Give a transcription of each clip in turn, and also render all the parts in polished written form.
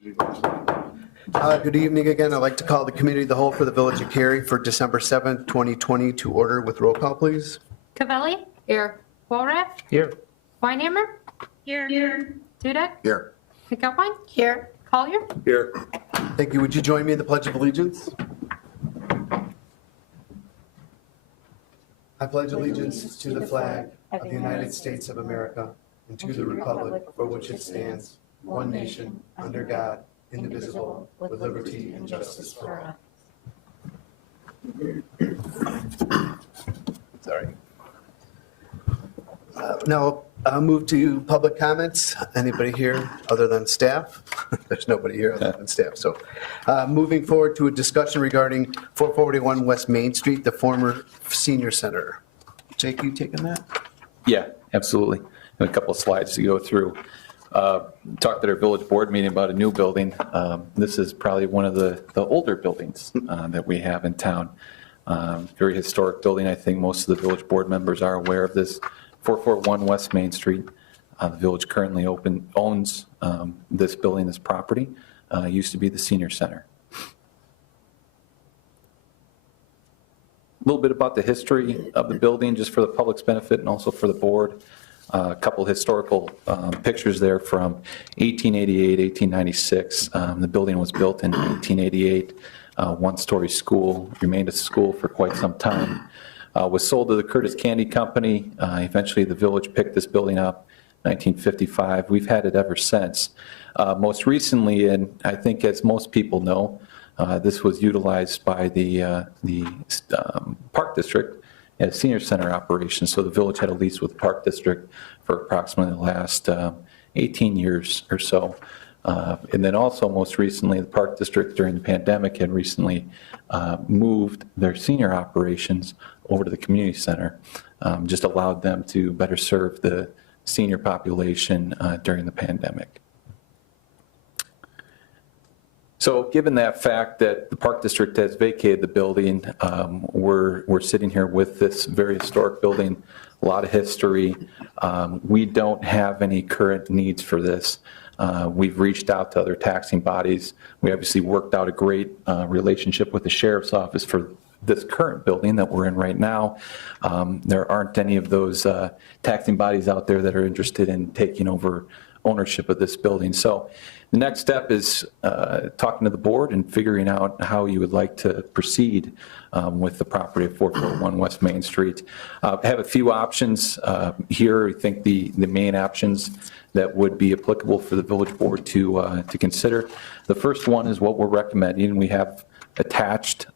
Good evening again. I'd like to call the Committee of the Whole for the Village of Cary for December 7th, 2020 to order with roll call, please. Cavelli? Here. Walrath? Here. Weinhammer? Here. Dudek? Here. McElwain? Here. Collier? Here. Thank you. Would you join me in the Pledge of Allegiance? I pledge allegiance to the flag of the United States of America and to the republic for which it stands, one nation, under God, indivisible, with liberty and justice for all. Sorry. Now, I'll move to public comments. Anybody here other than staff? There's nobody here other than staff. So moving forward to a discussion regarding 441 West Main Street, the former senior center. Jake, you taking that? Yeah, absolutely. And a couple of slides to go through. Talked at our village board meeting about a new building. This is probably one of the older buildings that we have in town. Very historic building. I think most of the village board members are aware of this. 441 West Main Street. The village currently owns this building, this property. Used to be the senior center. A little bit about the history of the building, just for the public's benefit and also for the board. A couple historical pictures there from 1888, 1896. The building was built in 1888. One-story school, remained a school for quite some time. Was sold to the Curtis Candy Company. Eventually the village picked this building up, 1955. We've had it ever since. Most recently, and I think as most people know, this was utilized by the Park District as senior center operations. So the village had a lease with the Park District for approximately the last 18 years or so. And then also most recently, the Park District during the pandemic had recently moved their senior operations over to the community center. Just allowed them to better serve the senior population during the pandemic. So given that fact that the Park District has vacated the building, we're sitting here with this very historic building, a lot of history. We don't have any current needs for this. We've reached out to other taxing bodies. We obviously worked out a great relationship with the Sheriff's Office for this current building that we're in right now. There aren't any of those taxing bodies out there that are interested in taking over ownership of this building. So the next step is talking to the board and figuring out how you would like to proceed with the property at 441 West Main Street. I have a few options here. I think the main options that would be applicable for the village board to consider. The first one is what we're recommending. We have attached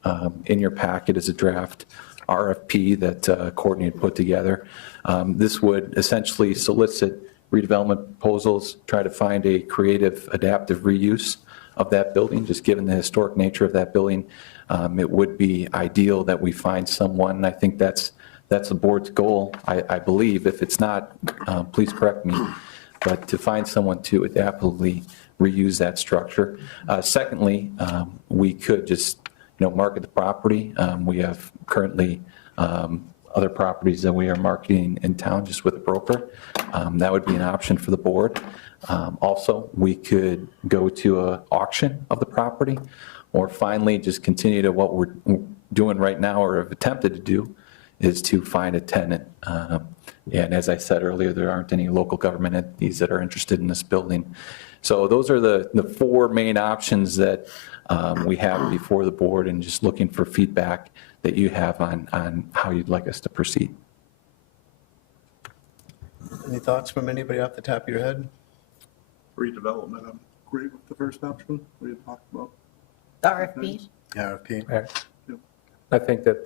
in your packet is a draft RFP that Courtney had put together. This would essentially solicit redevelopment proposals, try to find a creative, adaptive reuse of that building, just given the historic nature of that building. It would be ideal that we find someone, and I think that's the board's goal, I believe. If it's not, please correct me, but to find someone to adaptively reuse that structure. Secondly, we could just market the property. We have currently other properties that we are marketing in town just with a broker. That would be an option for the board. Also, we could go to an auction of the property, or finally just continue to what we're doing right now or have attempted to do, is to find a tenant. And as I said earlier, there aren't any local government entities that are interested in this building. So those are the four main options that we have before the board, and just looking for feedback that you have on how you'd like us to proceed. Any thoughts from anybody off the top of your head? Redevelopment, I'm great with the first option we had talked about. RFP. RFP. I think that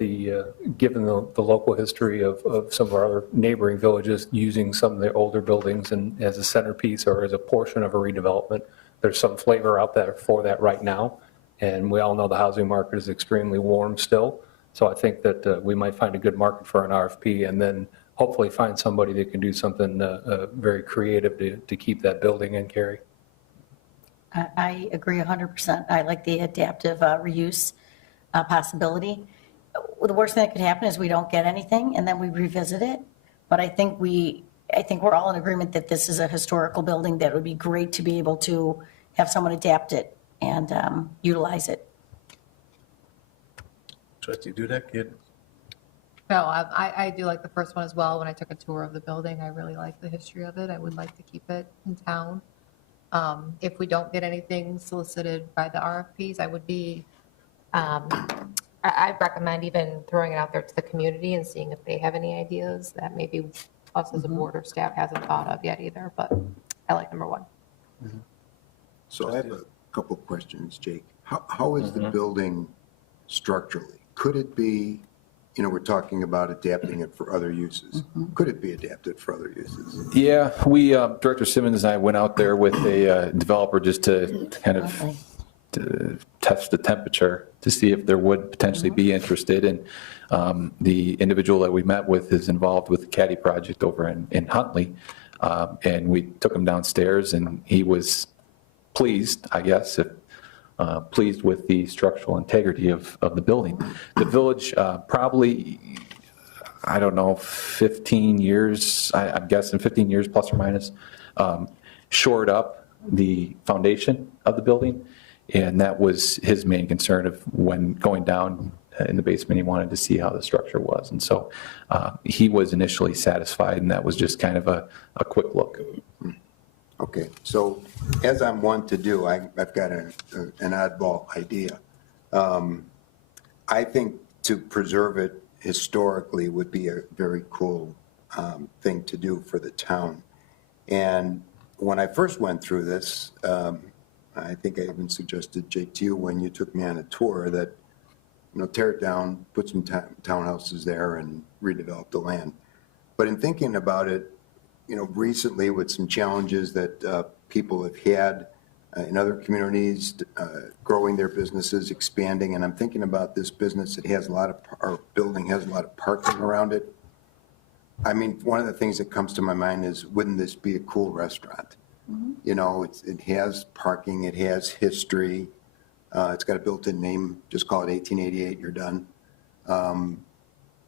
given the local history of some of our other neighboring villages using some of their older buildings and as a centerpiece or as a portion of a redevelopment, there's some flavor out there for that right now. And we all know the housing market is extremely warm still. So I think that we might find a good market for an RFP, and then hopefully find somebody that can do something very creative to keep that building in Cary. I agree 100%. I like the adaptive reuse possibility. The worst thing that could happen is we don't get anything and then we revisit it. But I think we're all in agreement that this is a historical building that would be great to be able to have someone adapt it and utilize it. Trustee Dudek, you- No, I do like the first one as well. When I took a tour of the building, I really like the history of it. I would like to keep it in town. If we don't get anything solicited by the RFPs, I would be, I'd recommend even throwing it out there to the community and seeing if they have any ideas that maybe us as a board or staff hasn't thought of yet either, but I like number one. So I have a couple of questions, Jake. How is the building structurally? Could it be, we're talking about adapting it for other uses. Could it be adapted for other uses? Yeah, Director Simmons and I went out there with a developer just to kind of Lovely. to test the temperature to see if there would potentially be interested. And the individual that we met with is involved with the Caddy project over in Huntley. And we took him downstairs and he was pleased, I guess, pleased with the structural integrity of the building. The village probably, I don't know, 15 years, I'm guessing 15 years plus or minus, shored up the foundation of the building. And that was his main concern of when going down in the basement, he wanted to see how the structure was. And so he was initially satisfied, and that was just kind of a quick look. Okay, so as I'm one to do, I've got an oddball idea. I think to preserve it historically would be a very cool thing to do for the town. And when I first went through this, I think I even suggested, Jake, to you when you took me on a tour that, tear it down, put some townhouses there and redevelop the land. But in thinking about it, recently with some challenges that people have had in other communities, growing their businesses, expanding, and I'm thinking about this business, our building has a lot of parking around it. I mean, one of the things that comes to my mind is, wouldn't this be a cool restaurant? It has parking, it has history, it's got a built-in name, just call it 1888, you're done.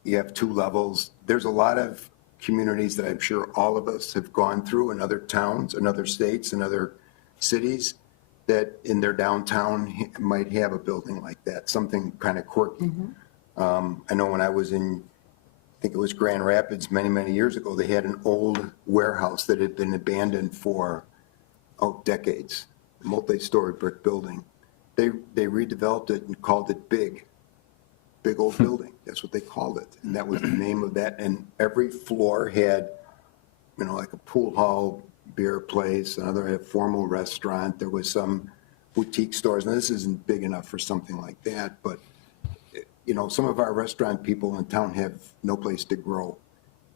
You have 2 levels. There's a lot of communities that I'm sure all of us have gone through in other towns, in other states, in other cities, that in their downtown might have a building like that, something kind of quirky. I know when I was in, I think it was Grand Rapids many, many years ago, they had an old warehouse that had been abandoned for, decades, a multi-story brick building. They redeveloped it and called it Big Old Building. That's what they called it. And that was the name of that. And every floor had, like a pool hall, beer place, another had a formal restaurant. There was some boutique stores. Now, this isn't big enough for something like that, but, some of our restaurant people in town have no place to grow.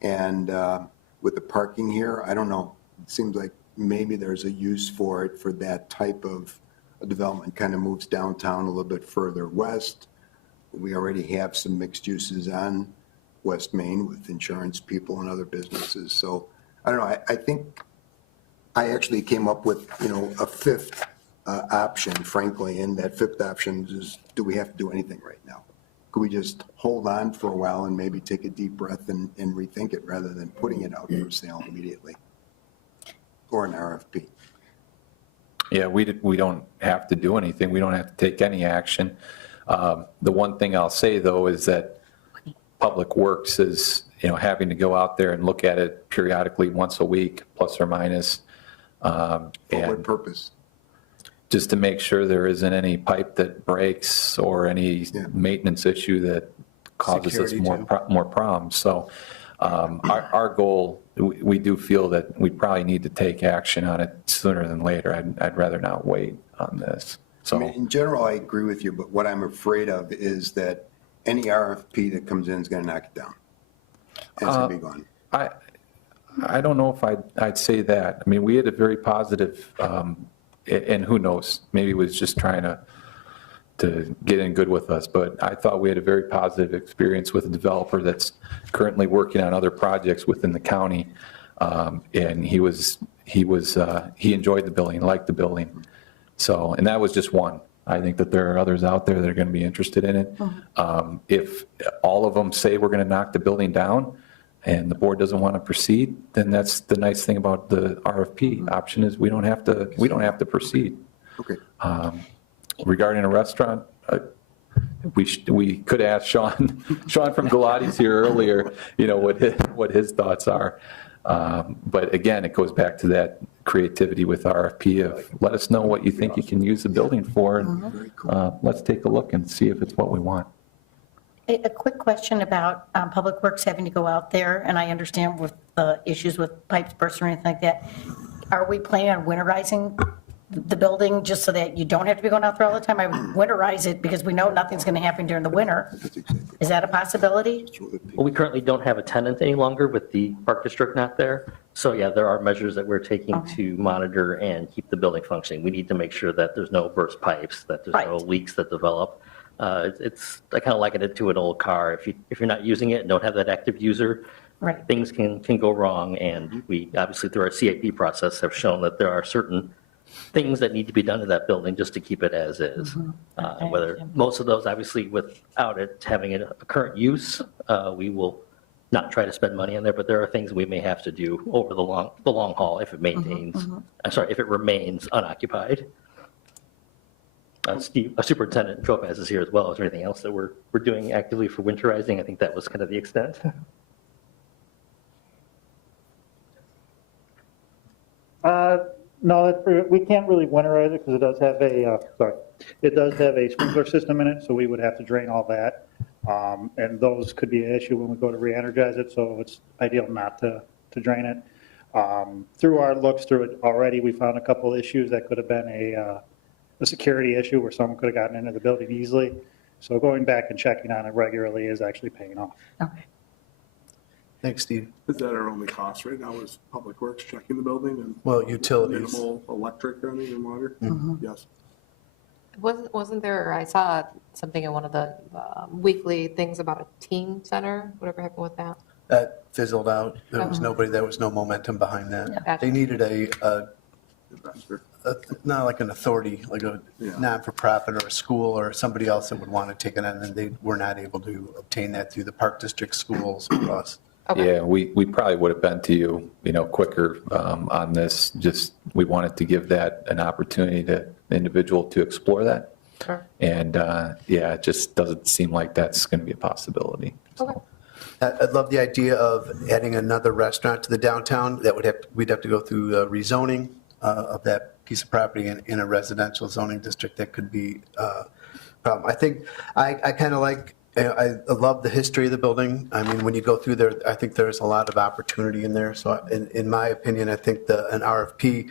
And with the parking here, I don't know. It seems like maybe there's a use for it for that type of development. Kind of moves downtown a little bit further west. We already have some mixed uses on West Main with insurance people and other businesses. So I don't know. I think I actually came up with, a 5th option, frankly, and that 5th option is, do we have to do anything right now? Could we just hold on for a while and maybe take a deep breath and rethink it rather than putting it out for sale immediately? Or an RFP? Yeah, we don't have to do anything. We don't have to take any action. The one thing I'll say, though, is that Public Works is, having to go out there and look at it periodically once a week, plus or minus. For what And purpose? just to make sure there isn't any pipe that breaks or any maintenance issue that causes us Security, more problems. So our goal, we do feel that we probably need to take action on it sooner than later. I'd rather not wait on this. I mean, in general, I agree with you, but what I'm afraid of is that any RFP that comes in is going to knock it down. And it's going to be gone. I don't know if I'd say that. I mean, we had a very positive, and who knows, maybe it was just trying to get in good with us, but I thought we had a very positive experience with a developer that's currently working on other projects within the county. And he enjoyed the building, liked the building. So, and that was just one. I think that there are others out there that are going to be interested in it. If all of them say we're going to knock the building down and the board doesn't want to proceed, then that's the nice thing about the RFP option is we don't have to proceed. Okay. Regarding a restaurant, we could ask Sean, Sean from Galati's here earlier, what his thoughts are. But again, it goes back to that creativity with RFP of let us know what you think you can use the building for, and let's take a look and see if it's what we want. A quick question about Public Works having to go out there, and I understand with the issues with pipes bursting or anything like that. Are we planning on winterizing the building just so that you don't have to be going out there all the time? I would winterize it because we know nothing's going to happen during the winter. Is that a possibility? Well, we currently don't have a tenant any longer with the Park District not there. So yeah, there are measures that we're taking to monitor and keep the building functioning. We need to make sure that there's no burst pipes, that there's no leaks that develop. I kind of liken it to an old car. If you're not using it and don't have that active user, things can go wrong. And we obviously through our CAP process have shown that there are certain things that need to be done to that building just to keep it as is. Whether most of those, obviously, without it having a current use, we will not try to spend money on there. But there are things we may have to do over the long haul if it maintains. If it remains unoccupied. Steve, Superintendent Tropaz is here as well. Is there anything else that we're doing actively for winterizing? I think that was kind of the extent. No, we can't really winterize it because it does have it does have a sprinkler system in it, so we would have to drain all that. And those could be an issue when we go to re-energize it, so it's ideal not to drain it. Through our looks through it already, we found a couple issues that could have been a security issue where someone could have gotten into the building easily. So going back and checking on it regularly is actually paying off. Okay. Thanks, Steve. Is that our only cost right now is Public Works checking the building and? Well, utilities. Minimal electric running and water? Yes. Wasn't there, I saw something in one of the weekly things about a teen center, whatever happened with that? That fizzled out. There was there was no momentum behind that. Yeah. They needed a Investor. not like an authority, like a non-for-profit or a school or somebody else that would want to take it on, and they were not able to obtain that through the Park District schools with us. Okay. Yeah, we probably would have been to you, quicker on this. Just, we wanted to give that an opportunity to the individual to explore that. Sure. And it just doesn't seem like that's going to be a possibility. Okay. I'd love the idea of adding another restaurant to the downtown. We'd have to go through rezoning of that piece of property in a residential zoning district. That could be a problem. I think I kind of like, I love the history of the building. I mean, when you go through there, I think there's a lot of opportunity in there. So in my opinion, I think an RFP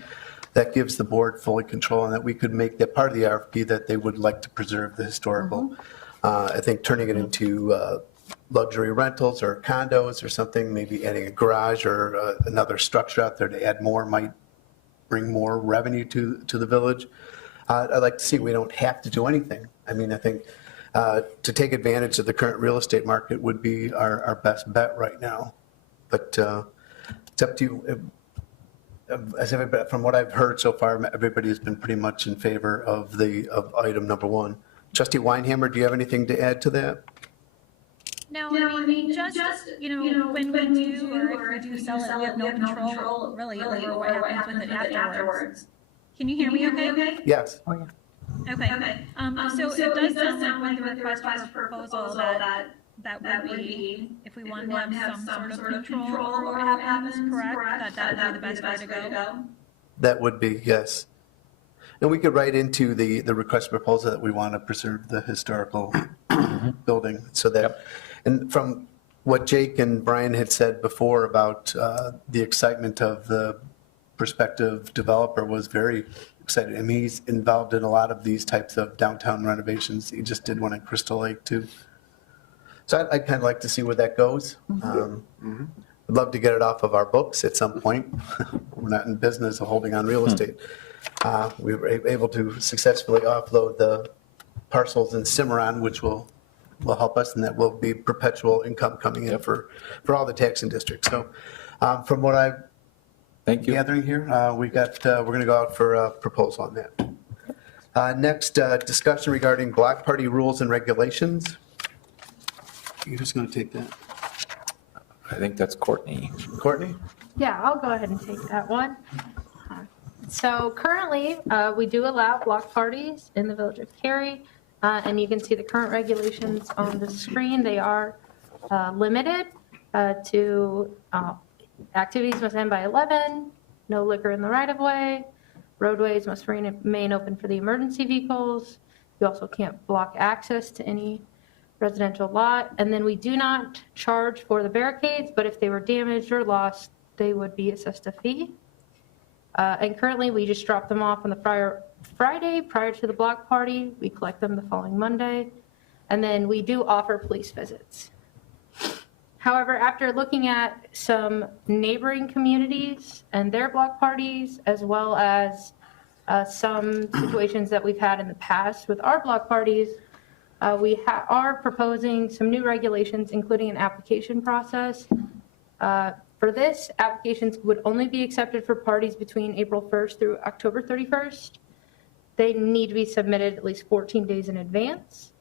that gives the board fully control and that we could make that part of the RFP that they would like to preserve the historical. I think turning it into luxury rentals or condos or something, maybe adding a garage or another structure out there to add more might bring more revenue to the village. I'd like to see we don't have to do anything. I mean, I think to take advantage of the current real estate market would be our best bet right now. But it's up to you. From what I've heard so far, everybody has been pretty much in favor of item number one. Trustee Weinhammer, do you have anything to add to that? No, I mean, just when we do, or if we do sell it, we have no control really over what happens with it afterwards. Can you hear me okay? Yes. Oh, yeah. Okay. So it does sound like the request for proposal that would be, if we want to have some sort of control over what happens, correct? That would be the best way to go? That would be, yes. And we could write into the request proposal that we want to preserve the historical building so that, and from what Jake and Brian had said before about the excitement of the prospective developer was very excited. I mean, he's involved in a lot of these types of downtown renovations. He just did one in Crystal Lake too. So I'd kind of like to see where that goes. I'd love to get it off of our books at some point. We're not in business of holding on real estate. We were able to successfully offload the parcels in Cimarron, which will help us, and that will be perpetual income coming in for all the taxing districts. So from what I'm gathering here, we're going to go out for a proposal on that. Next, discussion regarding block party rules and regulations. Who's going to take that? I think that's Courtney. Courtney? Yeah, I'll go ahead and take that one. So currently, we do allow block parties in the village of Cary, and you can see the current regulations on the screen. They are limited to activities must end by 11, no liquor in the right-of-way, roadways must remain open for the emergency vehicles. You also can't block access to any residential lot. And then we do not charge for the barricades, but if they were damaged or lost, they would be assessed a fee. And currently, we just drop them off on the Friday prior to the block party. We collect them the following Monday. And then we do offer police visits. However, after looking at some neighboring communities and their block parties, as well as some situations that we've had in the past with our block parties, we are proposing some new regulations, including an application process. For this, applications would only be accepted for parties between April 1st through October 31st. They need to be submitted at least 14 days in advance.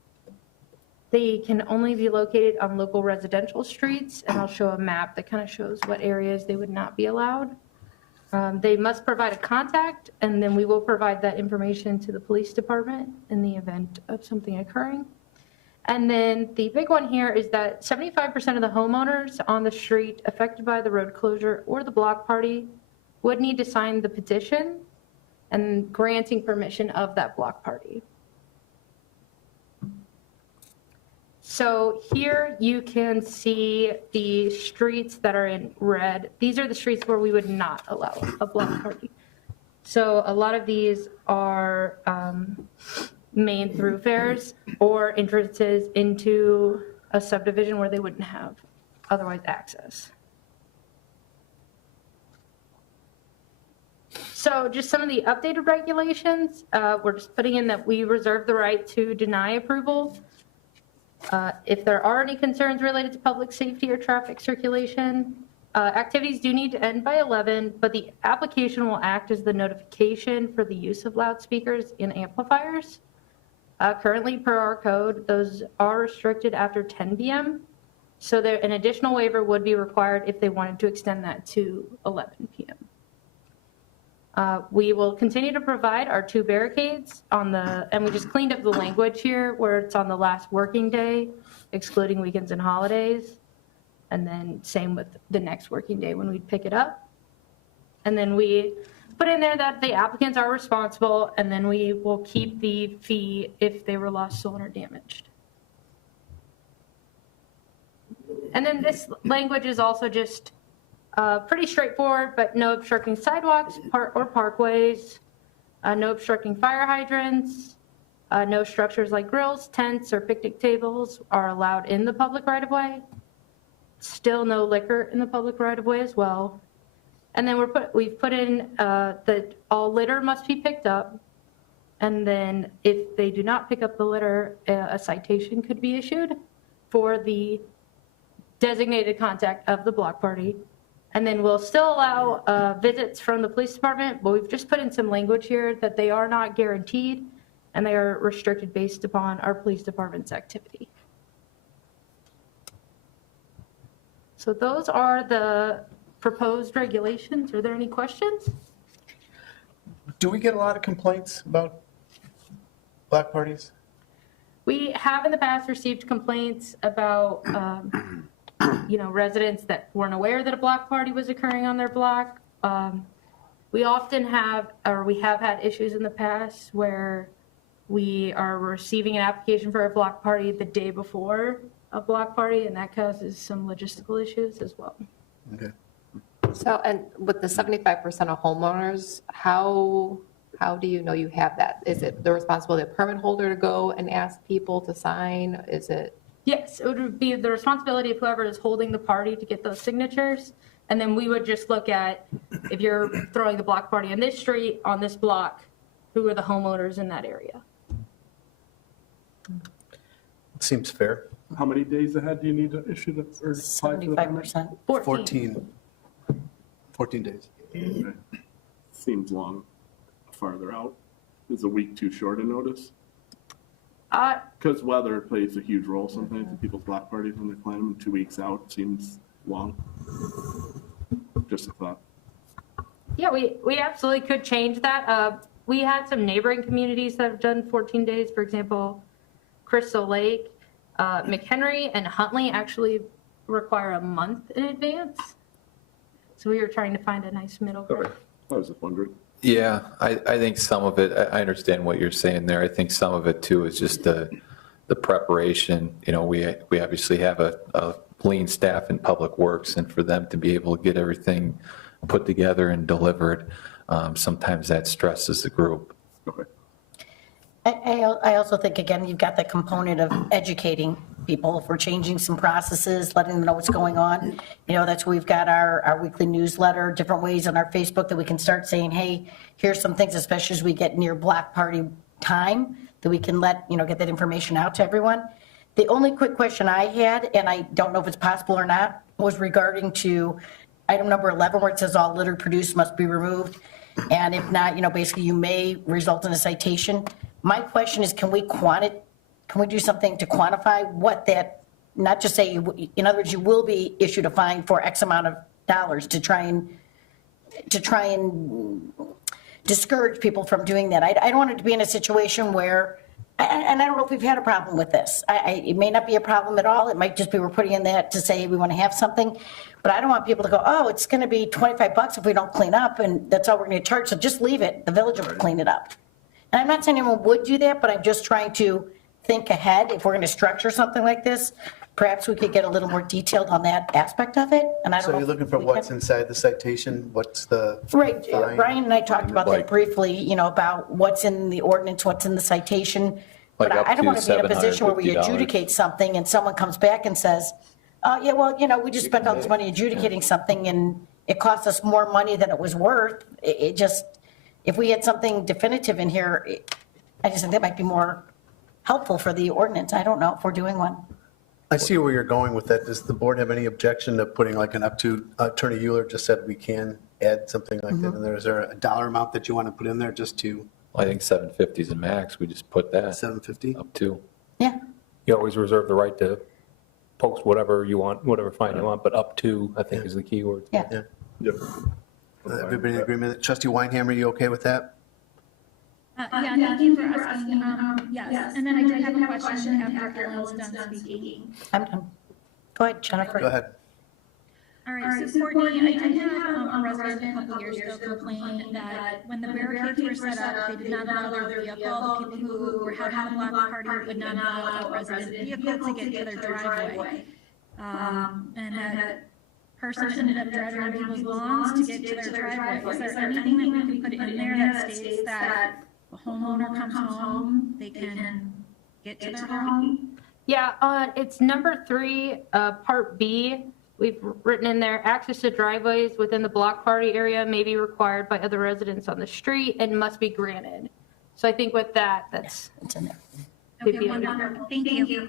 They can only be located on local residential streets, and I'll show a map that kind of shows what areas they would not be allowed. They must provide a contact, and then we will provide that information to the police department in the event of something occurring. And then the big one here is that 75% of the homeowners on the street affected by the road closure or the block party would need to sign the petition and granting permission of that block party. So here you can see the streets that are in red. These are the streets where we would not allow a block party. So a lot of these are main thoroughfares or entrances into a subdivision where they wouldn't have otherwise access. So just some of the updated regulations, we're just putting in that we reserve the right to deny approval if there are any concerns related to public safety or traffic circulation. Activities do need to end by 11, but the application will act as the notification for the use of loudspeakers and amplifiers. Currently, per our code, those are restricted after 10 p.m. So an additional waiver would be required if they wanted to extend that to 11 p.m. We will continue to provide our 2 barricades and we just cleaned up the language here where it's on the last working day, excluding weekends and holidays. And then same with the next working day when we pick it up. And then we put in there that the applicants are responsible, and then we will keep the fee if they were lost, stolen, or damaged. And then this language is also just pretty straightforward, but no obstructing sidewalks or parkways, no obstructing fire hydrants, no structures like grills, tents, or picnic tables are allowed in the public right-of-way. Still no liquor in the public right-of-way as well. And then we've put in that all litter must be picked up. And then if they do not pick up the litter, a citation could be issued for the designated contact of the block party. And then we'll still allow visits from the police department, but we've just put in some language here that they are not guaranteed and they are restricted based upon our police department's activity. So those are the proposed regulations. Are there any questions? Do we get a lot of complaints about block parties? We have in the past received complaints about, residents that weren't aware that a block party was occurring on their block. We often have had issues in the past where we are receiving an application for a block party the day before a block party, and that causes some logistical issues as well. Okay. So, and with the 75% of homeowners, how do you know you have that? Is it the responsibility of the permit holder to go and ask people to sign? Is it? Yes, it would be the responsibility of whoever is holding the party to get those signatures. And then we would just look at, if you're throwing the block party on this street, on this block, who are the homeowners in that area? Seems fair. How many days ahead do you need to issue the, or apply for the permit? 75%. 14 days. Okay. Seems long, farther out. Is a week too short a notice? Because weather plays a huge role sometimes in people's block parties when they plan them. 2 weeks out seems long. Just a thought. Yeah, we absolutely could change that. We had some neighboring communities that have done 14 days, for example, Crystal Lake, McHenry and Huntley actually require a month in advance. So we were trying to find a nice middle ground. I was just wondering. Yeah, I think some of it, I understand what you're saying there. I think some of it too is just the preparation. You know, we obviously have a lean staff in Public Works, and for them to be able to get everything put together and delivered, sometimes that stresses the group. Okay. I also think, again, you've got the component of educating people. If we're changing some processes, letting them know what's going on. You know, that's where we've got our weekly newsletter, different ways on our Facebook that we can start saying, hey, here's some things, especially as we get near block party time, that we can let, you know, get that information out to everyone. The only quick question I had, and I don't know if it's possible or not, was regarding to item number 11, where it says all litter produced must be removed. And if not, you know, basically you may result in a citation. My question is, can we do something to quantify what that, not just say, in other words, you will be issued a fine for X amount of dollars to try and discourage people from doing that. I don't want it to be in a situation where, and I don't know if we've had a problem with this. It may not be a problem at all. It might just be we're putting in that to say we want to have something. But I don't want people to go, oh, it's going to be $25 if we don't clean up, and that's all we're going to charge. So just leave it. The village will clean it up. And I'm not saying anyone would do that, but I'm just trying to think ahead. If we're going to structure something like this, perhaps we could get a little more detailed on that aspect of it. And I don't So know you're if looking for we what's can- inside the citation? What's the? Right, fine? Brian and I talked about that Like- briefly, you know, about what's in the ordinance, what's in the citation. But Like up I don't to want to be in a position where we $750. adjudicate something and someone comes back and says, oh, yeah, well, you know, we just spent all this money adjudicating something and it cost us more money than it was worth. It just, if we had something definitive in here, I just think that might be more helpful for the ordinance. I don't know if we're doing one. I see where you're going with that. Does the board have any objection to putting like an up to, Attorney Euler just said we can add something like that in there? Is there a dollar amount that you want to put in there just to I think 750 is the max. We just put that 750? up to. Yeah, You always reserve the right to post whatever you want, whatever fine you want, but up to, I think, is the key word. yeah. Yeah. Yep. Everybody in agreement? Trustee Weinhammer, you okay with that? Yeah, thank you for asking. Yes, and then I did have a question after Ellen's done speaking. I'm done. Go ahead, Jennifer. Go ahead. All right, so Courtney, I did have a resident a couple years ago complain that when the barricades were set up, they did not allow their vehicle. The people who were having a block party would not allow a resident vehicle to get to their driveway. And that person ended up driving on people's lawns to get to their driveway. Is there anything that we can put in there that states that the homeowner comes home, they can get to their home? Yeah, it's number 3, part B. We've written in there, access to driveways within the block party area may be required by other residents on the street and must be granted. So I think with that, that's. It's in there. Okay, wonderful. Thank you.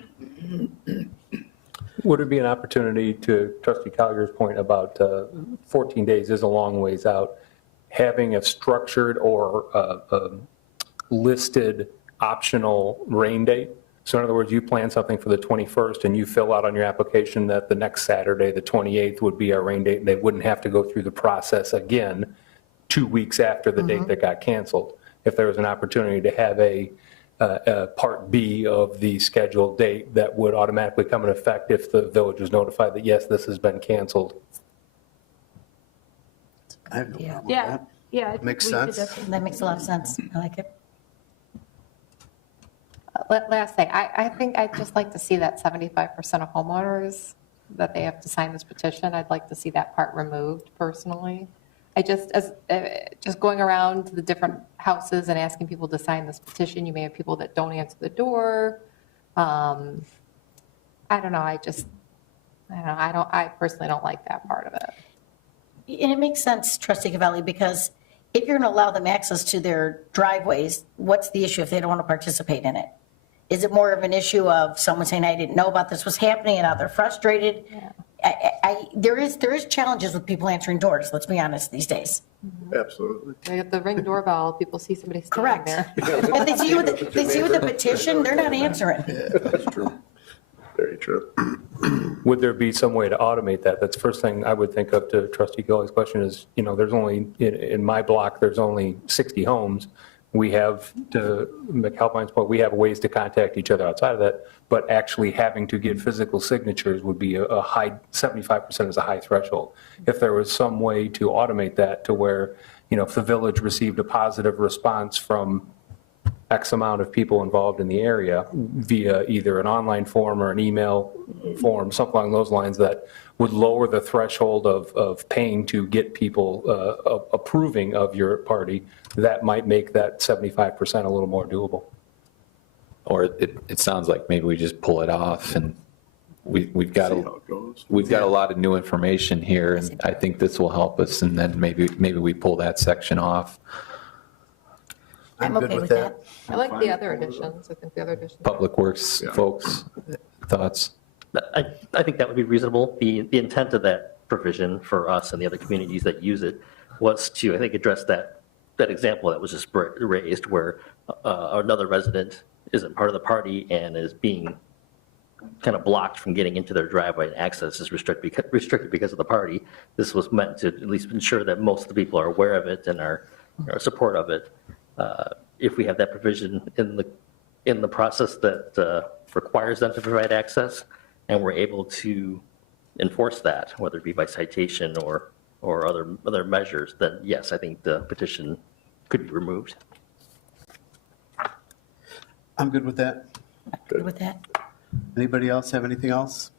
Would it be an opportunity, to Trustee Collier's point about 14 days is a long ways out, having a structured or listed optional rain date? So in other words, you plan something for the 21st and you fill out on your application that the next Saturday, the 28th, would be our rain date. And they wouldn't have to go through the process again 2 weeks after the date that got canceled. If there was an opportunity to have a part B of the scheduled date that would automatically come in effect if the village was notified that, yes, this has been canceled. I have no problem with Yeah, that. yeah. I think Makes we could sense. definitely- That makes a lot of sense. I like it. Last thing, I think I'd just like to see that 75% of homeowners, that they have to sign this petition. I'd like to see that part removed personally. I just, just going around to the different houses and asking people to sign this petition, you may have people that don't answer the door. I don't know, I personally don't like that part of it. And it makes sense, Trustee Cavelli, because if you're going to allow them access to their driveways, what's the issue if they don't want to participate in it? Is it more of an issue of someone saying, I didn't know about this was happening, and now they're frustrated? There is challenges with people answering doors, let's be honest, these days. Absolutely. They get the Ring doorbell, people see somebody standing Correct. there. If they see you with the petition, they're not answering. That's true. Very true. Would there be some way to automate that? That's the first thing I would think of to Trustee Gully's question is, there's only, in my block, there's only 60 homes. We have, to McAlpine's point, we have ways to contact each other outside of that, but actually having to get physical signatures would be a high, 75% is a high threshold. If there was some way to automate that to where, if the village received a positive response from X amount of people involved in the area via either an online form or an email form, something along those lines that would lower the threshold of paying to get people approving of your party, that might make that 75% a little more doable. Or it sounds like maybe we just pull it off, and we've got See how it goes. a lot of new information here, and I think this will help us, and then maybe we pull that section off. I'm good okay with with that. that. I like the other additions. I think the other additions. Public Works folks, thoughts? I think that would be reasonable. The intent of that provision for us and the other communities that use it was to, I think, address that example that was just raised where another resident isn't part of the party and is being kind of blocked from getting into their driveway, and access is restricted because of the party. This was meant to at least ensure that most of the people are aware of it and are support of it. If we have that provision in the process that requires them to provide access, and we're able to enforce that, whether it be by citation or other measures, then yes, I think the petition could be removed. I'm good with that. Good with that. Anybody else have anything else?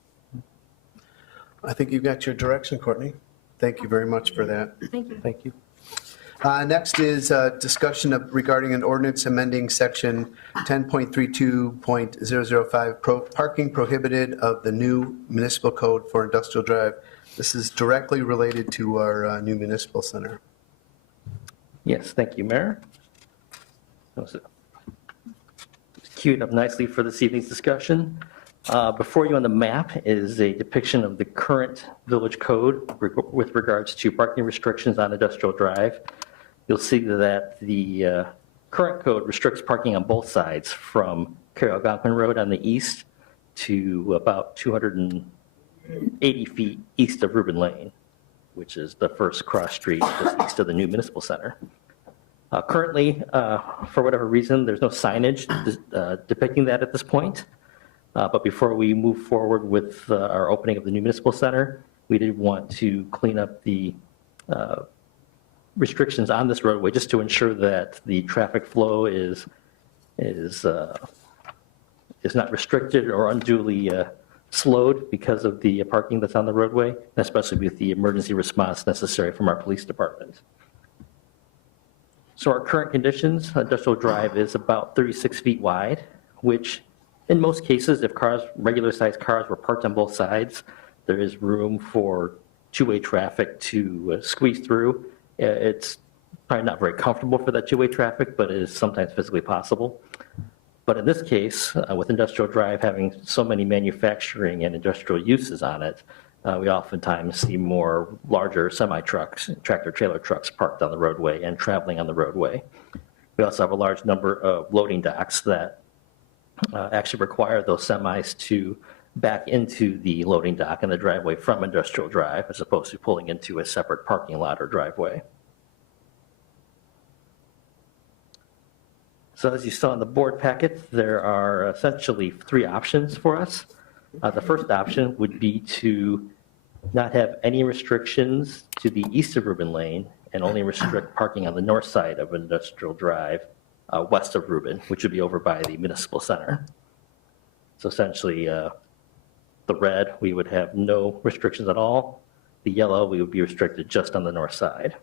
I think you've got your direction, Courtney. Thank you very much for that. Thank you. Thank you. Next is discussion regarding an ordinance amending section 10.32.005, parking prohibited of the new municipal code for Industrial Drive. This is directly related to our new municipal center. Yes, thank you, Mayor. That was queued up nicely for this evening's discussion. Before you on the map is a depiction of the current village code with regards to parking restrictions on Industrial Drive. You'll see that the current code restricts parking on both sides from Carroll Algonquin Road on the east to about 280 feet east of Reuben Lane, which is the first cross street just east of the new municipal center. Currently, for whatever reason, there's no signage depicting that at this point. But before we move forward with our opening of the new municipal center, we did want to clean up the restrictions on this roadway just to ensure that the traffic flow is not restricted or unduly slowed because of the parking that's on the roadway, especially with the emergency response necessary from our police department. So our current conditions, Industrial Drive is about 36 feet wide, which in most cases, if regular sized cars were parked on both sides, there is room for two-way traffic to squeeze through. It's probably not very comfortable for that two-way traffic, but it is sometimes physically possible. But in this case, with Industrial Drive having so many manufacturing and industrial uses on it, we oftentimes see more larger semi-trucks, tractor-trailer trucks parked on the roadway and traveling on the roadway. We also have a large number of loading docks that actually require those semis to back into the loading dock and the driveway from Industrial Drive as opposed to pulling into a separate parking lot or driveway. So as you saw in the board packet, there are essentially three options for us. The first option would be to not have any restrictions to the east of Reuben Lane and only restrict parking on the north side of Industrial Drive west of Reuben, which would be over by the municipal center. So essentially, the red, we would have no restrictions at all. The yellow, we would be restricted just on the north side.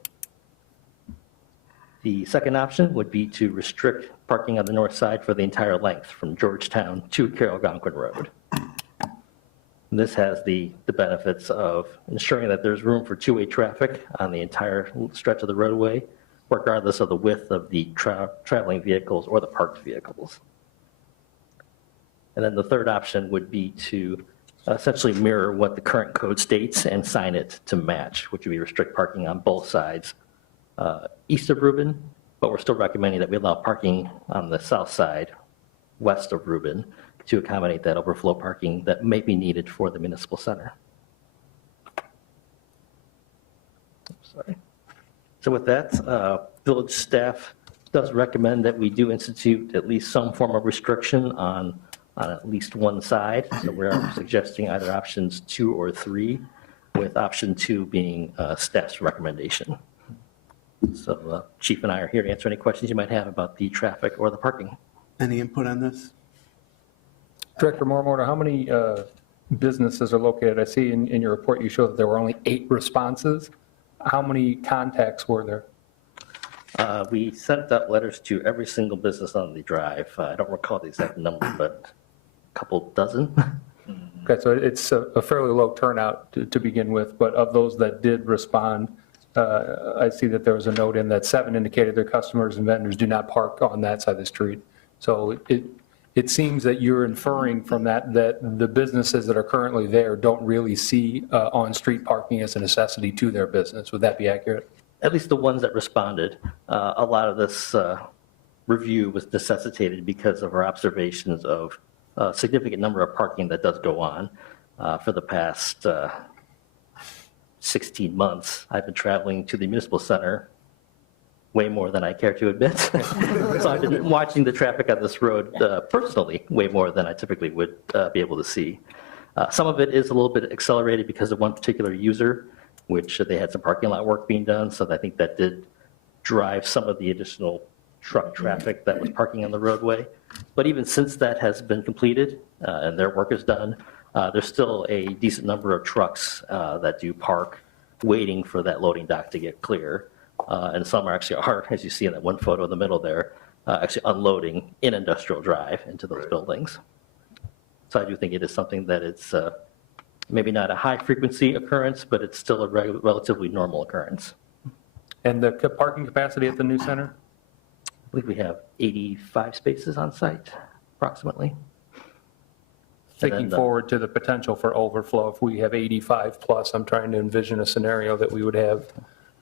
The second option would be to restrict parking on the north side for the entire length from Georgetown to Carroll Algonquin Road. And this has the benefits of ensuring that there's room for two-way traffic on the entire stretch of the roadway, regardless of the width of the traveling vehicles or the parked vehicles. And then the third option would be to essentially mirror what the current code states and sign it to match, which would be restrict parking on both sides east of Reuben, but we're still recommending that we allow parking on the south side west of Reuben to accommodate that overflow parking that may be needed for the municipal center. Sorry. So with that, village staff does recommend that we do institute at least some form of restriction on at least one side. So we're suggesting either options 2 or 3, with option 2 being staff's recommendation. So Chief and I are here to answer any questions you might have about the traffic or the parking. Any input on this? Director Mormorter, how many businesses are located? I see in your report you show that there were only 8 responses. How many contacts were there? We sent out letters to every single business on the drive. I don't recall the exact number, but a couple dozen. Okay, so it's a fairly low turnout to begin with, but of those that did respond, I see that there was a note in that 7 indicated their customers and vendors do not park on that side of the street. So it seems that you're inferring from that the businesses that are currently there don't really see on-street parking as a necessity to their business. Would that be accurate? At least the ones that responded. A lot of this review was necessitated because of our observations of a significant number of parking that does go on. For the past 16 months, I've been traveling to the municipal center way more than I care to admit. So I've been watching the traffic on this road personally way more than I typically would be able to see. Some of it is a little bit accelerated because of one particular user, which they had some parking lot work being done. So I think that did drive some of the additional truck traffic that was parking on the roadway. But even since that has been completed and their work is done, there's still a decent number of trucks that do park waiting for that loading dock to get clear. And some are actually, as you see in that one photo in the middle there, actually unloading in Industrial Drive into those buildings. So I do think it is something that it's maybe not a high frequency occurrence, but it's still a relatively normal occurrence. And the parking capacity at the new center? I believe we have 85 spaces on site, approximately. Thinking forward to the potential for overflow, if we have 85 plus, I'm trying to envision a scenario that we would have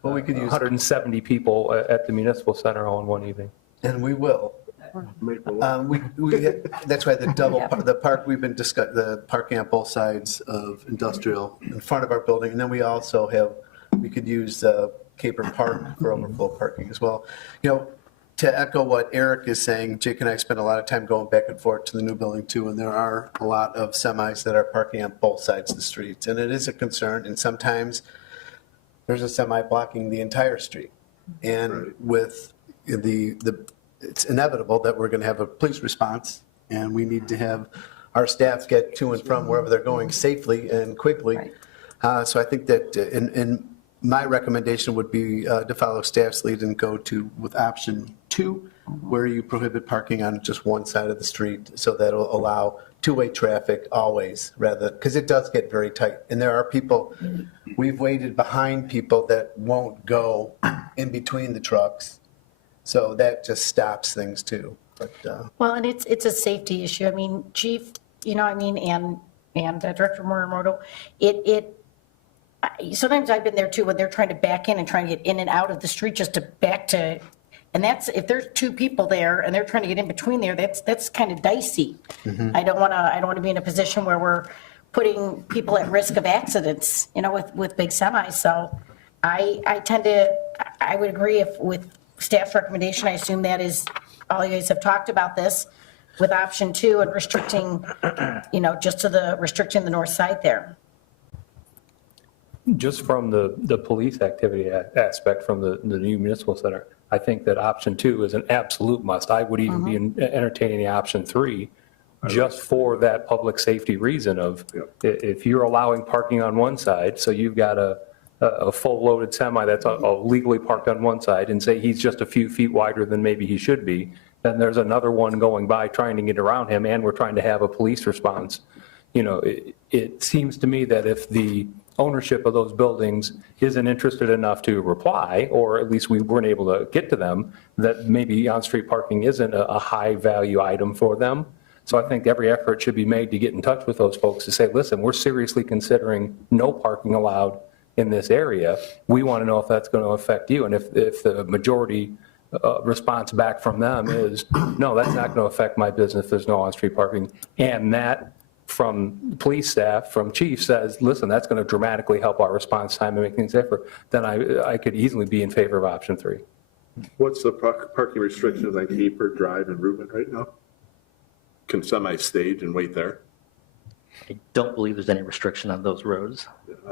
Well, we could use, 170 people at the municipal center all in one evening. and we will. That's why the park, we've been discussing, the parking on both sides of industrial in front of our building. And then we also have, we could use Caper Park for overflow parking as well. You know, to echo what Eric is saying, Jake and I spent a lot of time going back and forth to the new building too, and there are a lot of semis that are parking on both sides of the streets. And it is a concern, and sometimes there's a semi blocking the entire street. And with it's inevitable that we're going to have a police response, and we need to have our staff get to and from wherever they're going safely and quickly. Right. So I think that, and my recommendation would be to follow staff's lead and go with option 2, where you prohibit parking on just one side of the street, so that'll allow two-way traffic always, rather, because it does get very tight. And there are people, we've waited behind people that won't go in between the trucks. So that just stops things too. But, Well, and it's a safety issue. I mean, Chief, you know, I mean, and Director Morimoto, sometimes I've been there too, when they're trying to back in and trying to get in and out of the street just to back to, and that's, if there's 2 people there and they're trying to get in between there, that's kind of dicey. I don't want to be in a position where we're putting people at risk of accidents, you know, with big semis. So I would agree with staff's recommendation. I assume that is, all you guys have talked about this, with option 2 and restricting, you know, just to restricting the north side there. Just from the police activity aspect from the new municipal center, I think that option 2 is an absolute must. I would even be entertaining the option 3 just for that public safety reason of if you're allowing parking on one side, so you've got a full loaded semi that's legally parked on one side, and say he's just a few feet wider than maybe he should be, then there's another one going by trying to get around him, and we're trying to have a police response. You know, it seems to me that if the ownership of those buildings isn't interested enough to reply, or at least we weren't able to get to them, that maybe on-street parking isn't a high value item for them. So I think every effort should be made to get in touch with those folks to say, listen, we're seriously considering no parking allowed in this area. We want to know if that's going to affect you. And if the majority response back from them is, no, that's not going to affect my business if there's no on-street parking. And that from police staff, from chief says, listen, that's going to dramatically help our response time and make things safer, then I could easily be in favor of option 3. What's the parking restrictions on Caper Drive and Reuben right now? Can semi-stage and wait there? I don't believe there's any restriction on those roads.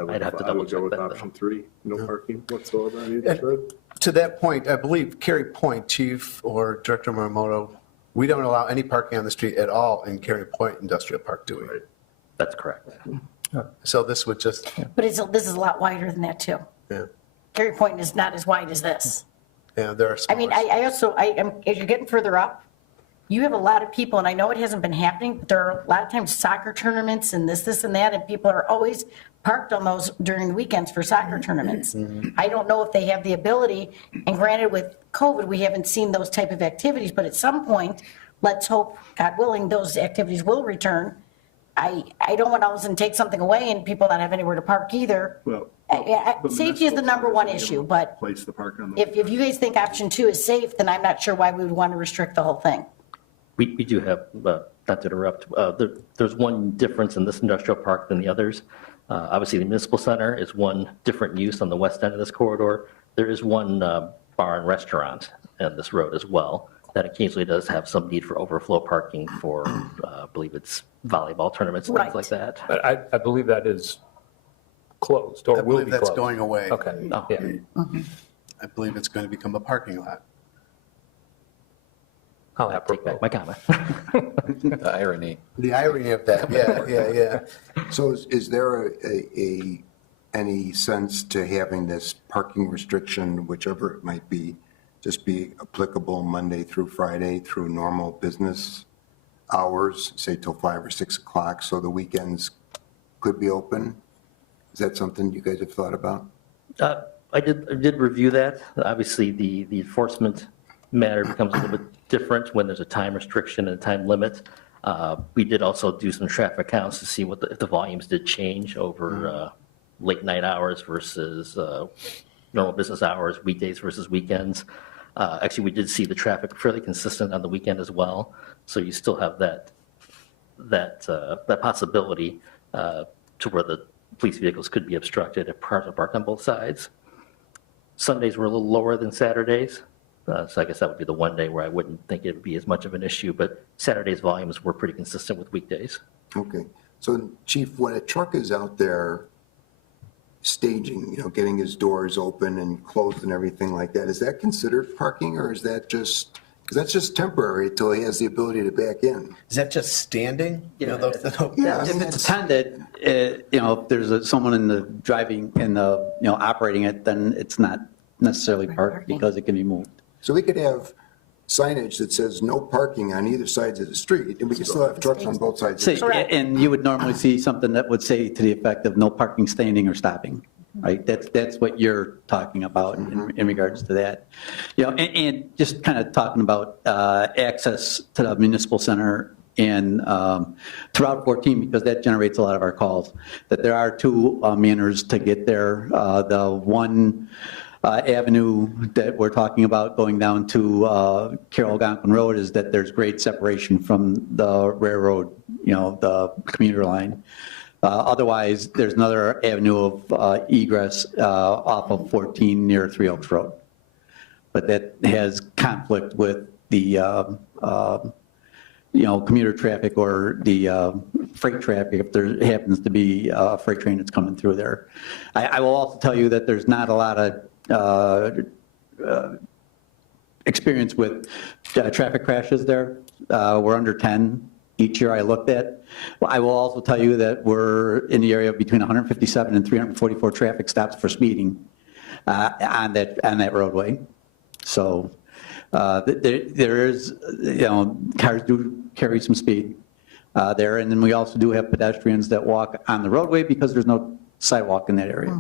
I'd have to double check I would that, go with though. option 3, no parking whatsoever on either side. To that point, I believe Cary Point, Chief or Director Muramoto, we don't allow any parking on the street at all in Cary Point Industrial Park, do we? That's correct. So this would just, But this is a lot wider than that, too. yeah, Cary Point is not as wide as this. yeah, there are. I mean, I also, as you're getting further up, you have a lot of people, and I know it hasn't been happening, but there are a lot of times soccer tournaments and this and that, and people are always parked on those during the weekends for soccer tournaments. I don't know if they have the ability, and granted with COVID, we haven't seen those type of activities, but at some point, let's hope, God willing, those activities will return. I don't want to all of a sudden take something away and people not have anywhere to park either. Well, Safety is the number one issue, but place the park on the. if you guys think option 2 is safe, then I'm not sure why we would want to restrict the whole thing. We do have, not to interrupt, there's one difference in this industrial park than the others. Obviously, the Municipal Center is one different use on the west end of this corridor. There is one bar and restaurant on this road as well that occasionally does have some need for overflow parking for, I believe it's volleyball tournaments, things Right. like that. But I believe that is closed or I will believe be that's closed. going away. Okay, Oh. yeah. I believe it's going to become a parking lot. I'll I take back my comment. The irony. The irony of that, yeah. So is there any sense to having this parking restriction, whichever it might be, just be applicable Monday through Friday through normal business hours, say till 5 or 6 o'clock, so the weekends could be open? Is that something you guys have thought about? I did review that. Obviously, the enforcement matter becomes a little bit different when there's a time restriction and a time limit. We did also do some traffic counts to see if the volumes did change over late night hours versus normal business hours, weekdays versus weekends. Actually, we did see the traffic fairly consistent on the weekend as well. So you still have that possibility to where the police vehicles could be obstructed if cars are parked on both sides. Sundays were a little lower than Saturdays. So I guess that would be the one day where I wouldn't think it would be as much of an issue, but Saturday's volumes were pretty consistent with weekdays. Okay. So Chief, when a truck is out there staging, getting his doors open and closed and everything like that, is that considered parking or is that just, because that's just temporary until he has the ability to back in? Is that just standing? Yeah, If it's attended, if there's someone in the driving and operating it, then it's not necessarily parked because it can be moved. So we could have signage that says no parking on either sides of the street, and we can still have trucks on both sides of the See, street. and you would normally see something that would say to the effect of no parking, standing, or stopping, right? That's what you're talking about in regards to that. And just kind of talking about access to the municipal center and throughout 14, because that generates a lot of our calls, that there are two manners to get there. The one avenue that we're talking about going down to Carroll Algonquin Road is that there's great separation from the railroad, the commuter line. Otherwise, there's another avenue of egress off of 14 near Three Oaks Road. But that has conflict with the commuter traffic or the freight traffic if there happens to be a freight train that's coming through there. I will also tell you that there's not a lot of experience with traffic crashes there. We're under 10 each year I looked at. Well, I will also tell you that we're in the area of between 157 and 344 traffic stops for speeding on that roadway. So there is, cars do carry some speed there. And then we also do have pedestrians that walk on the roadway because there's no sidewalk in that area.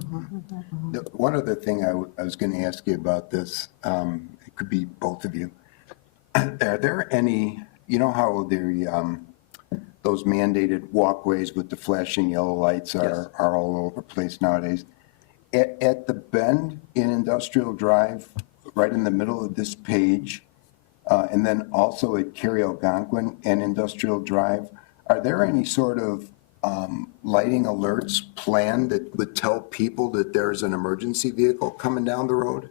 One other thing I was going to ask you about this, it could be both of you. Are there any, how those mandated walkways with the flashing yellow lights are all over the place nowadays? At the bend in Industrial Drive, right in the middle of this page, and then also at Cary Algonquin and Industrial Drive, are there any sort of lighting alerts planned that would tell people that there's an emergency vehicle coming down the road?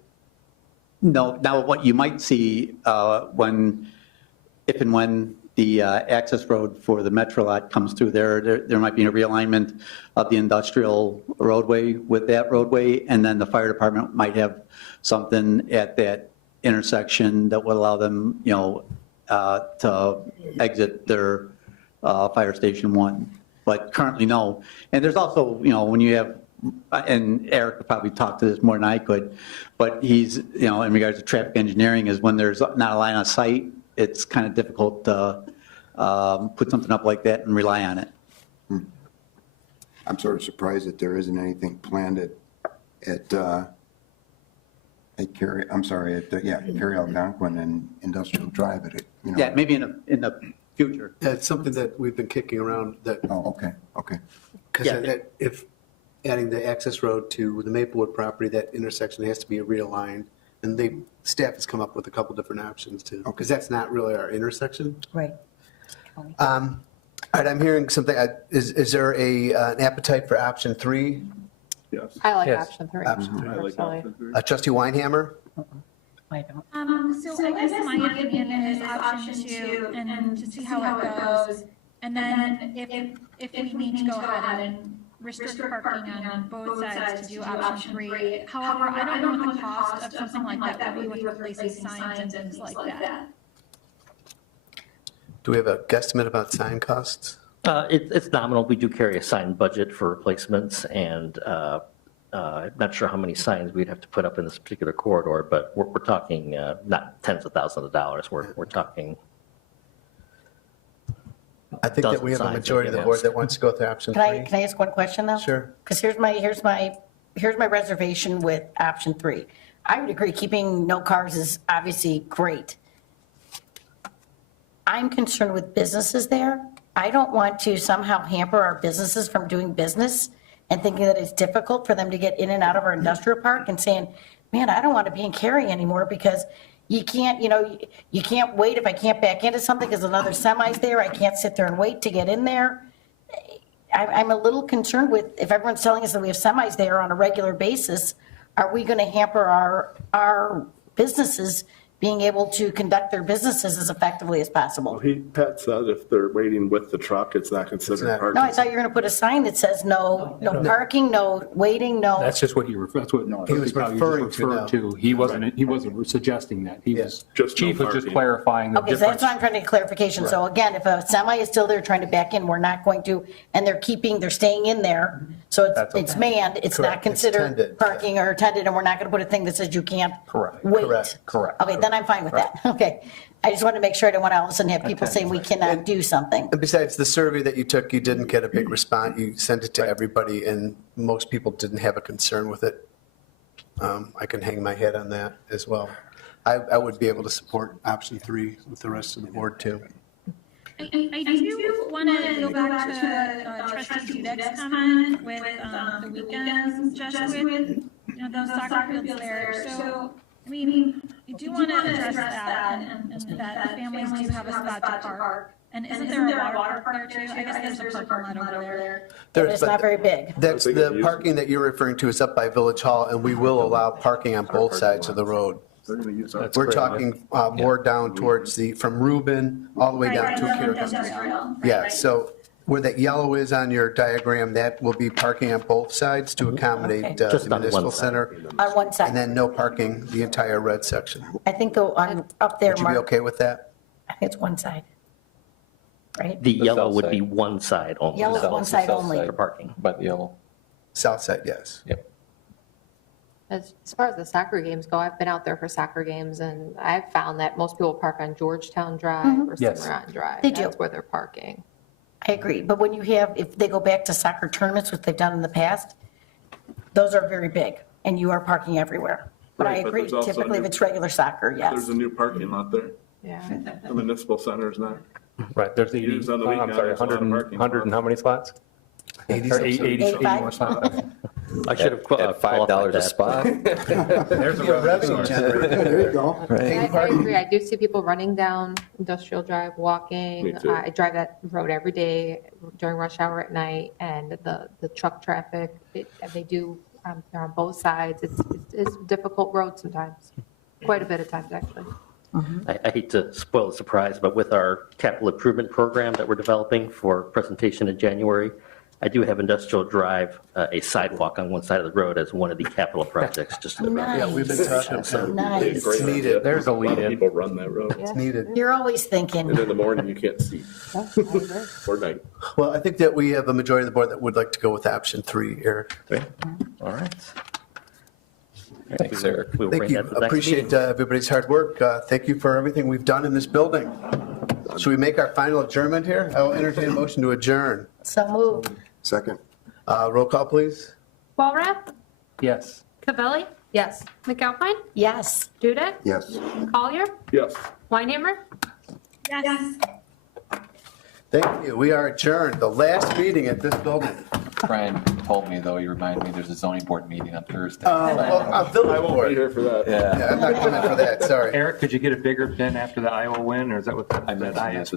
No, now what you might see if and when the access road for the Metro lot comes through there might be a realignment of the industrial roadway with that roadway, and then the fire department might have something at that intersection that would allow them, to exit their fire station 1. But currently, no. And there's also, when you have, and Eric could probably talk to this more than I could, but he's, in regards to traffic engineering, is when there's not a line of sight, it's kind of difficult to put something up like that and rely on it. I'm sort of surprised that there isn't anything planned at Cary, Cary Algonquin and Industrial Drive at it, Yeah, maybe in the future. It's something that we've been kicking around that, Oh, okay. because if adding the access road to the Maplewood property, that intersection has to be realigned. And staff has come up with a couple different options too, because that's not really our intersection. Right. All right, I'm hearing something. Is there an appetite for option 3? Yes. I like Yes. option 3. Option I like personally. option 3. Trustee Weinhammer? I don't. So I guess my opinion is option 2, and to see how it goes. And then if we need to go ahead and restrict parking on both sides to do option 3. However, I don't know what the cost of something like that would be with replacing signs and things like that. Do we have a guesstimate about sign costs? It's nominal. We do carry a sign budget for replacements, and I'm not sure how many signs we'd have to put up in this particular corridor, but we're talking not tens of thousands of dollars. We're talking. I think that we have a Dozen majority of the signs, board that wants to go with option 3. Can I ask one question though? Sure. Because here's my reservation with option 3. I would agree, keeping no cars is obviously great. I'm concerned with businesses there. I don't want to somehow hamper our businesses from doing business and thinking that it's difficult for them to get in and out of our industrial park and saying, man, I don't want to be in Cary anymore because you can't, you can't wait if I can't back into something because another semi's there. I can't sit there and wait to get in there. I'm a little concerned with, if everyone's telling us that we have semis there on a regular basis, are we going to hamper our businesses being able to conduct their businesses as effectively as possible? Pat said if they're waiting with the truck, it's not considered parking. No, I thought you were going to put a sign that says no parking, no waiting, no. That's just what that's what He was referring to. He wasn't suggesting that. He was, Just no Chief was just parking. clarifying the Okay, so difference. that's why I'm trying to get clarification. So again, if a semi is still there trying to back in, we're not going to, and they're staying in there. So it's manned, it's not Correct. It's considered tended. parking or attended, and we're not going to put a thing that says you can't wait. Correct. Okay, then I'm fine with that. Okay. I just wanted to make sure I didn't want to all of a sudden have people saying we cannot do something. And besides, the survey that you took, you didn't get a big response. You sent it to everybody, and most people didn't have a concern with it. I can hang my head on that as well. I would be able to support option 3 with the rest of the board, too. I do want to go back to trustee Dudek's comment with the weekends, just with, those soccer fields there. So, I mean, you do want to address that and that families do have a spot to park. And isn't there a water park there too? I guess there's a parking lot over there. But it's not very big. That's the parking that you're referring to is up by Village Hall, and we will allow parking on both sides of the road. They're going to use our. We're talking more down towards from Reuben all the way down to Carroll. Yeah, so where that yellow is on your diagram, that will be parking on both sides to accommodate the Just on one municipal side. center. On one And side. then no parking the entire red section. I think though, up there, Would you be Mark, okay with that? I think it's one side. Right? The yellow south would side. be one side only. Yellow, South- one side south only. side For parking. By the yellow. South side, yes. Yep. As far as the soccer games go, I've been out there for soccer games, and I've found that most people park on Georgetown Drive or Yes. Cimarron Drive. They do. That's where they're parking. I agree, but when you have, if they go back to soccer tournaments, which they've done in the past, those are very big, and you are parking everywhere. But I Right, but agree, there's also typically if new- it's regular soccer, yes. There's a new parking lot there. Yeah. The municipal center is not. Right, there's 80, Used on the I'm weekend, sorry, there's a lot of 100 parking and how many slots? 80 Or something. 80 85. more slots. I should have At $5 a spot? There's Be a revenue generator. There you go. I agree. I do see people running down Industrial Drive, walking. Me too. I drive that road every day during rush hour at night, and the truck traffic, they do, they're on both sides. It's a difficult road sometimes, quite a bit of times, actually. I hate to spoil the surprise, but with our capital improvement program that we're developing for presentation in January, I do have Industrial Drive, a sidewalk on one side of the road as one of the capital projects, just to the right. Yeah, we've been talking about it. Nice. It's needed. There's a lead in. People run that road. It's needed. You're always thinking. And in the morning, you can't see, or night. Well, I think that we have a majority of the board that would like to go with option 3, Eric. All right. Thanks, Eric. We'll Thank bring you. that to the next Appreciate meeting. everybody's hard work. Thank you for everything we've done in this building. Should we make our final adjournment here? I will entertain a motion to adjourn. So move. Second. Roll call, please. Walrath, Yes. Cavelli, Yes. McAlpine, Yes. Dudek, Yes. Collier, Yes. Weinhammer. Yes. Thank you. We are adjourned. The last meeting at this building. Brian told me, though, he reminded me there's a zoning board meeting on Thursday. Well, village I won't be board. here for that. Yeah, I'm not coming for that, sorry. Eric, could you get a bigger bin after the Iowa win, or is that what that I mentioned that IS to